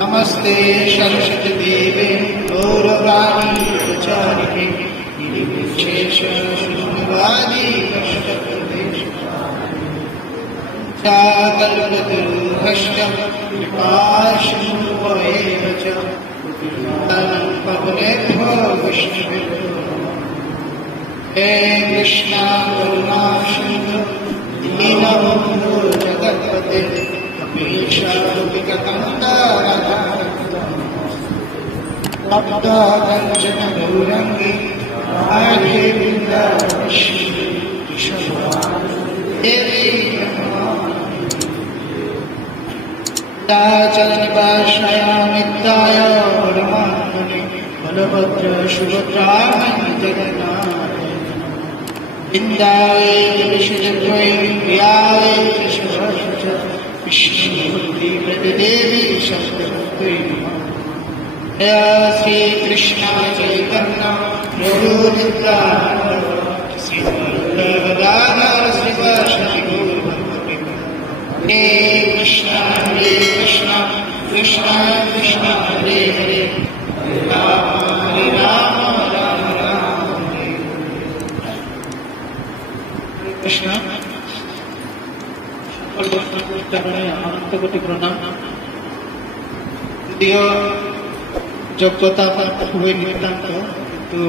नमस्ते सरस्वती देवे गौरवाणी प्रचारिणे निर्विशेष शून्यवादी कल्पतरुभ्यश्च कृपासिन्धुभ्येव च पवनेभ्यो वैष्णवेभ्यो हे कृष्णा करुणा सिन्धु दीनबन्धु जगत्पते कंचन गौरंगी राधे चलनिवासाया नित्याय परमात्मने बलभद्र सुभद्रामणि जगन्नाथ इंदाय तुलसीजद्वै व्याय कृष्णभक्त देवी शब्दे श्री कृष्ण चैतन्य प्रभु नित्यानंद श्री गदाधर श्रीवासदि हे कृष्ण कृष्ण कृष्ण हरे हरे राम हरे राम राम राम हरे कृष्ण अनंत कोटि प्रणाम। যদিও যোগ্যতা খুবই নিতান্ত, কিন্তু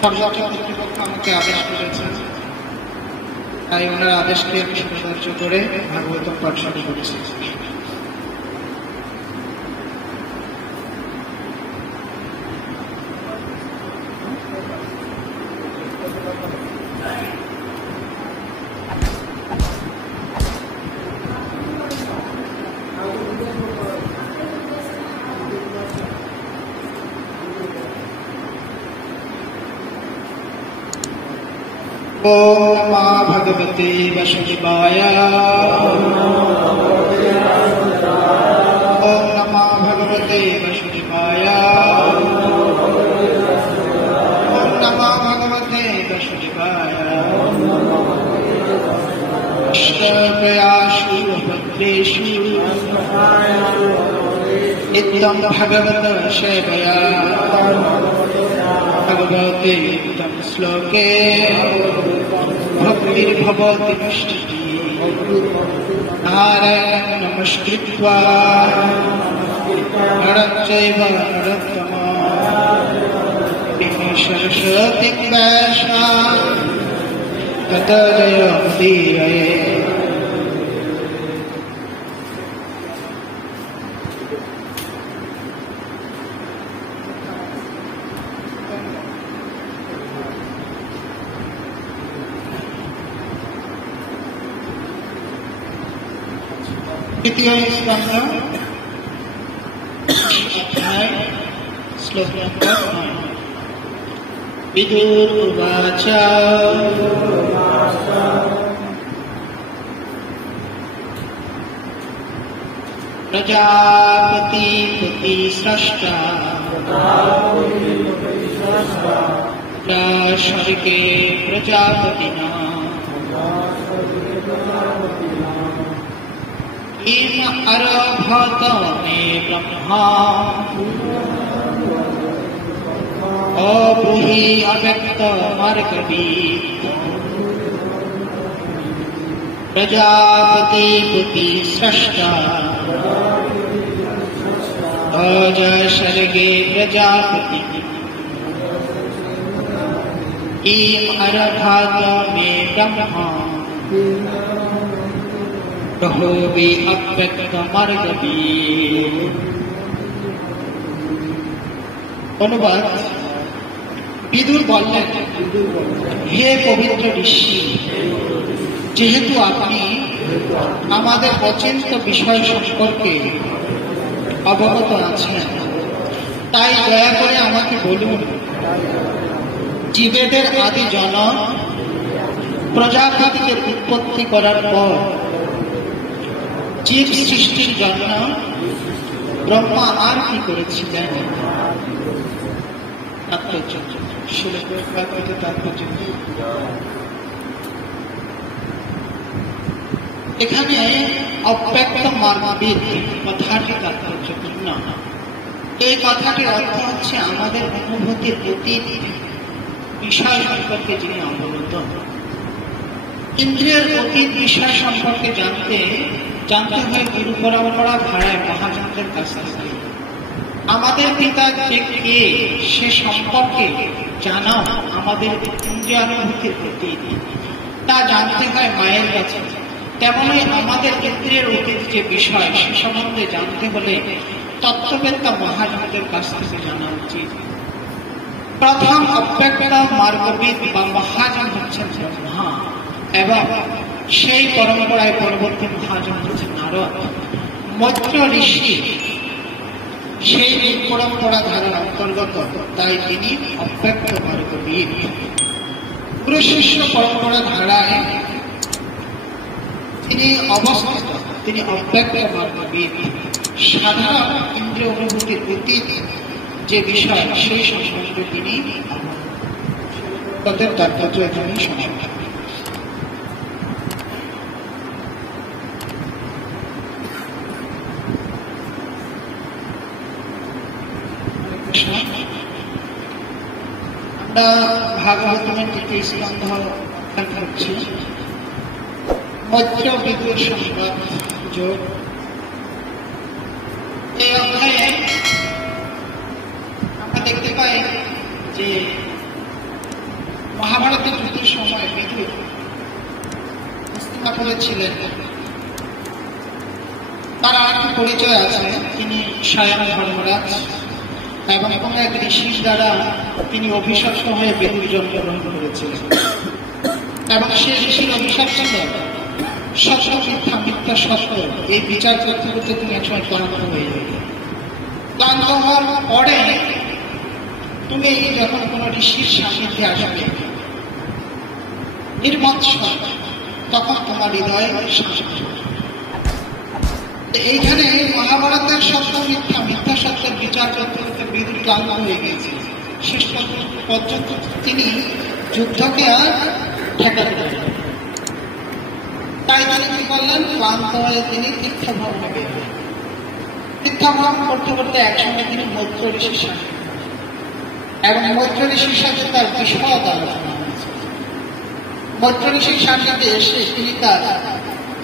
সংগঠন কর্তৃপক্ষ আমাকে আদেশ করেছেন, তাই ওনার আদেশকে আমি সহ্য করে ভাগবতম পাঠ শুরু করেছি। ओम नमः भगवते वासुदेवाय। ओम नमः भगवते वासुदेवाय। ओम नमः भगवते वासुदेवाय। अष्टप्रयासु भद्रेषु नित्यं भगवत सेवया भगवते तं श्लोके भक्तिर्भवति निष्ठिति नारायणं नमस्कृत्वा नरं चैव नरोत्तमं सरस्वतीं व्यासां ततो जयमुदीरये। तृतीय स्कंध अध्याय श्लोक नंबर 9। विदुर्वाच प्रजापति पति स्रष्टा स्वर्गे प्रजापतिना किम अरभत मे ब्रह्मा अब्रूहि अव्यक्त मार्गवीत् प्रजापति पुति स्रष्टा अज सर्गे प्रजापति किम अरभत मे ब्रह्मा प्रहोबि अव्यक्त मार्गवीत्। অনুবাদ। বিদুর বললেন, হে পবিত্র ঋষি, যেহেতু আপনি আমাদের অচিন্ত বিষয় সম্পর্কে অবগত আছেন, তাই দয়া করে আমাকে বলুন, জীবেদের আদি জনক প্রজাপতিকে উৎপত্তি করার পর জীব সৃষ্টির জন্য ব্রহ্মা আর কি করেছিলেন? তাৎপর্য এখানে অব্যক্ত মার্গবিদ কথাটি তাৎপর্যপূর্ণ। এই কথাটির অর্থ হচ্ছে আমাদের অনুভূতির অতীত বিষয় সম্পর্কে যিনি অবগত। ইন্দ্রিয়ের অতীত বিষয় সম্পর্কে জানতে হয় গুরু পরম্পরা ধারায় মহাজনদের কাছ থেকে। আমাদের পিতা যে কে সে সম্পর্কে জানাও আমাদের ইন্দ্রিয়ানুভূতির অতীত, তা জানতে হয় মায়ের কাছে। তেমনই আমাদের ইন্দ্রিয়ের অতীত যে বিষয় সে সম্বন্ধে জানতে হলে তত্ত্ববেত্তা মহাজনদের কাছ থেকে জানা উচিত। প্রথম অব্যক্ত মার্গবিদ বা মহাজন হচ্ছেন ব্রহ্মা, এবং সেই পরম্পরায় পরবর্তী মহাজন হচ্ছেন নারদ। মৈত্র ঋষি সেই পরম্পরা ধারার অন্তর্গত, তাই তিনি অব্যক্ত মার্গবিদ। গুরু শিষ্য পরম্পরা ধারায় তিনি অবস্থিত, তিনি অব্যক্ত মার্গবিদ। সাধারণ ইন্দ্রিয় অনুভূতির অতীত যে বিষয় সেই সম্বন্ধে তিনি তাদের তাৎপর্য এখানে সমাপ্ত। আমরা ভাগবতের তৃতীয় স্কন্ধ করছি, মৈত্র বিদুর সংবাদ যোগ। এই অধ্যায়ে আমরা দেখতে পাই যে মহাভারতের যুদ্ধের সময় বিদুর হস্তিনাপুরে ছিলেন। তার আরেকটি পরিচয় আছে, তিনি স্বয়ং ধর্মরাজ এবং এক ঋষির দ্বারা তিনি অভিশপ্ত হয়ে বিদুর জন্মগ্রহণ করেছিলেন। এবং সে ঋষির অভিশাপ ছিল সত্য মিথ্যা, মিথ্যা সত্য, এই বিচার করতে করতে তুমি একসময় ক্লান্ত হয়ে যাবে। ক্লান্ত হওয়ার পরে তুমি যখন কোন ঋষির সান্নিধ্যে আসবে নির্মৎসর, তখন তোমার হৃদয়ে এইখানে মহাভারতের সত্য মিথ্যা, মিথ্যা সত্যের বিচার করতে করতে বিদুর ক্লান্ত হয়ে গিয়েছে। শেষ পর্যন্ত তিনি যুদ্ধকে আর ঠেকাতে পারেন। তাই তিনি কি করলেন, ক্লান্ত হয়ে তিনি তীর্থভ্রমণে বের হলেন। তীর্থভ্রমণ করতে করতে একসঙ্গে তিনি মৈত্র ঋষির সাথে, এবং মৈত্র ঋষির সাথে তার বিশদ আলোচনা হয়েছে। মৈত্র ঋষির সান্নিধ্যে এসে তিনি তার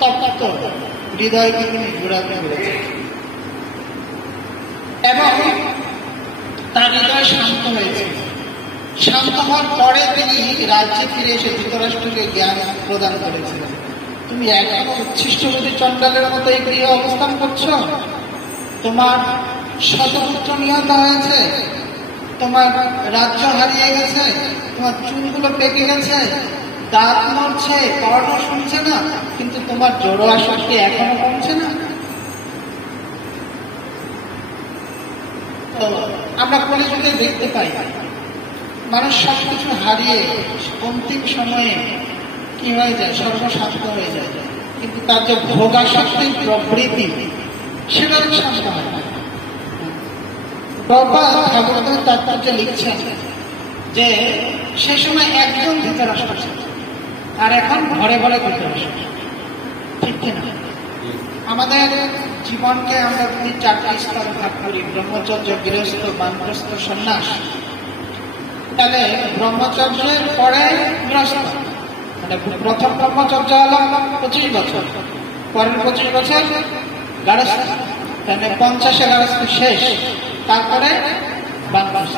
তপ্ত হৃদয়কে তিনি ঘোরাতে করেছেন, এবং তার হৃদয় শান্ত হয়েছে। শান্ত হওয়ার পরে তিনি রাজ্যে ফিরে এসে ধৃতরাষ্ট্রকে জ্ঞান প্রদান করেছিলেন। তুমি এখনো উচ্ছিষ্টপতি চণ্ডালের মতো এই গৃহে অবস্থান করছো, তোমার শতপুত্র নিহত হয়েছে, তোমার রাজ্য হারিয়ে গেছে, তোমার চুলগুলো পেকে গেছে, দাঁত নড়ছে, কর্ণ শুনছে না, কিন্তু তোমার জড় আসক্তি এখনো কমছে না। তো আমরা কলিযুগে দেখতে পাই মানুষ সবকিছু হারিয়ে অন্তিম সময়ে কি হয়ে যায়, সর্বশান্ত হয়ে যায়, কিন্তু তার যে ভোগাসক্তির প্রবৃত্তি সেটা শান্ত হয় না। বাবা ঠাকুরের তাৎপর্য লিখছেন যে সে সময় একজন ধৃতরাষ্ট্র ছিল, আর এখন ঘরে ঘরে ধৃতরাষ্ট্র। ঠিক কিনা? আমাদের জীবনকে আমরা যদি চারটি স্তরে ভাগ করি, ব্রহ্মচর্য, গৃহস্থ, বানপ্রস্থ, সন্ন্যাস, তাহলে ব্রহ্মচর্যের পরে গৃহস্থ, মানে প্রথম ব্রহ্মচর্য হল 25 বছর, পরের 25 বছর গারস্থ, তাহলে 50-এ গারস্থ শেষ, তারপরে বানপ্রস্থ।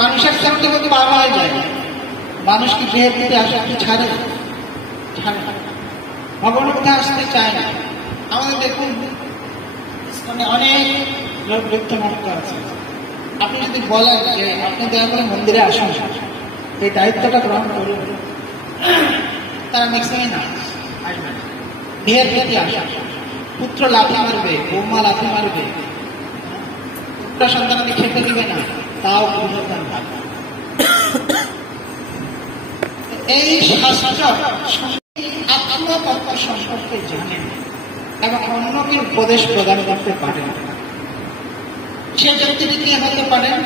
মানুষের সাথে কিন্তু পার হয়ে যায়, মানুষ কি দেহের প্রতি আসক্তি ছাড়ে? ছাড়ে না, ভগবানের মধ্যে আসতে চায় না। আমাদের দেখুন মানে অনেক লোক বৃদ্ধ মানুষ আছে, আপনি যদি বলেন যে আপনি দয়া করে মন্দিরে আসুন, এই দায়িত্বটা গ্রহণ করুন, তারা ম্যাক্সিমাম না আসবে, দেহের প্রতি আসে। পুত্র লাথি মারবে, বৌমা লাথি মারবে, পুত্র সন্তানকে খেতে দিবে না, তাও সন্তান থাকবে। এই শাস্ত্র আত্মতত্ত্ব সম্পর্কে জানেন এবং অন্যকে উপদেশ প্রদান করতে পারেন। সে ব্যক্তিটি কে হতে পারেন?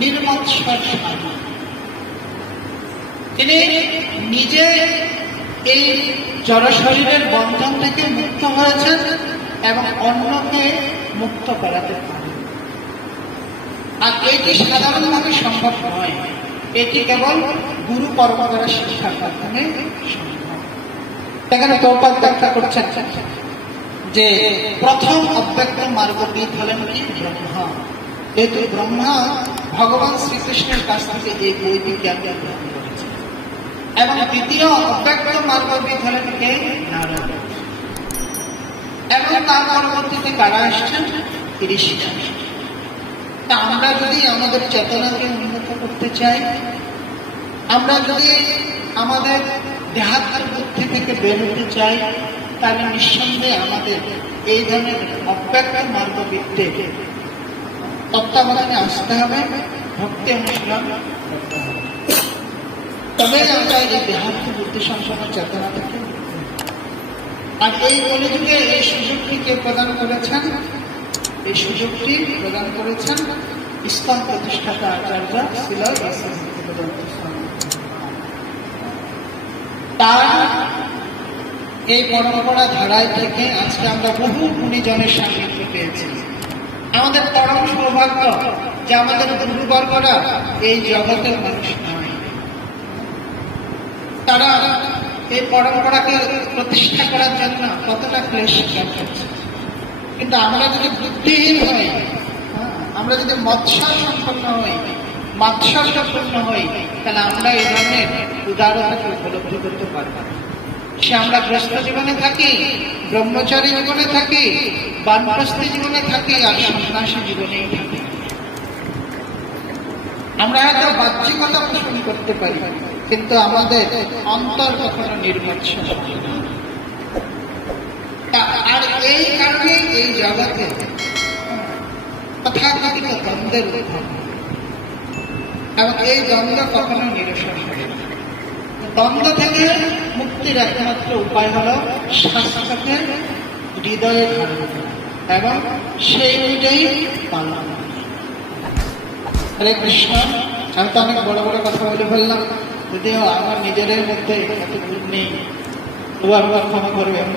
নির্মৎসর সাধু। তিনি নিজে এই জড় শরীরের বন্ধন থেকে মুক্ত হয়েছেন এবং অন্যকে মুক্ত করাতে পারেন। আর এটি সাধারণভাবে সম্ভব নয়, এটি কেবল গুরু পরম্পরা শিক্ষার মাধ্যমে সম্ভব। এখানে প্রভুপাদ ব্যাখ্যা করছেন যে প্রথম অব্যক্ত মার্গবিদ হলেন কি? ব্রহ্মা। যেহেতু ব্রহ্মা ভগবান শ্রীকৃষ্ণের কাছ থেকে এই বৈদিক জ্ঞান গ্রহণ করেছেন, এবং দ্বিতীয় অব্যক্ত মার্গবিদ হলেন কে? নারদ। এবং তার পরবর্তীতে কারা আসছেন? ঋষিরা। তা আমরা যদি আমাদের চেতনাকে উন্নত করতে চাই, আমরা যদি আমাদের দেহাত্ম বুদ্ধি থেকে বেরোতে চাই, তাহলে নিঃসন্দেহে আমাদের এই ধরনের অব্যক্ত মার্গবিদদের তত্ত্বাবধানে আসতে হবে, ভক্তি অনুশীলন করতে হবে। তবে আমরা এই দেহাত্ম বুদ্ধি সংসন্ন চেতনা থেকে, আর এই কলিযুগে এই সুযোগটি কে প্রদান করেছেন? এই সুযোগটি প্রদান করেছেন ইসকন প্রতিষ্ঠাতা আচার্য শ্রীল ভক্তিবেদান্ত স্বামী। তার এই পরম্পরা ধারায় থেকে আজকে আমরা বহু গুণীজনের সান্নিধ্য পেয়েছি। আমাদের পরম সৌভাগ্য যে আমাদের গুরুবর্গরা এই জগতের মানুষ নয়, তারা এই পরম্পরাকে প্রতিষ্ঠা করার জন্য কতটা ক্লেশ স্বীকার করছে। কিন্তু আমরা যদি বুদ্ধিহীন হই, আমরা যদি মৎসর সম্পন্ন হই, মাৎসর্যপূর্ণ হই, তাহলে আমরা এই ধরনের উদারতাকে উপলব্ধি করতে পারব। সে আমরা গ্রস্ত জীবনে থাকি, ব্রহ্মচারী জীবনে থাকি, বানপ্রস্থী জীবনে থাকি, আর সন্ন্যাসী জীবনেই থাকি। আমরা হয়তো বাহ্যিকতা পোষণ করতে পারি, কিন্তু আমাদের অন্তর কখনো নির্মৎসর। আর এই কারণে এই জগতে তথাকথিত দ্বন্দ্বের উদ্ভব, এবং এই দ্বন্দ্ব কখনো নিরসন হয় না। দ্বন্দ্ব থেকে মুক্তির একমাত্র উপায় হল শাস্ত্রকে হৃদয়ে ধারণ করা এবং সেই অনুযায়ী পালন। হরে কৃষ্ণ। আমি তো অনেক বড় বড় কথা বলে ফেললাম, যদিও আমার নিজেদের মধ্যে এত গুণ নেই, তবু আমি ক্ষমা করবেন।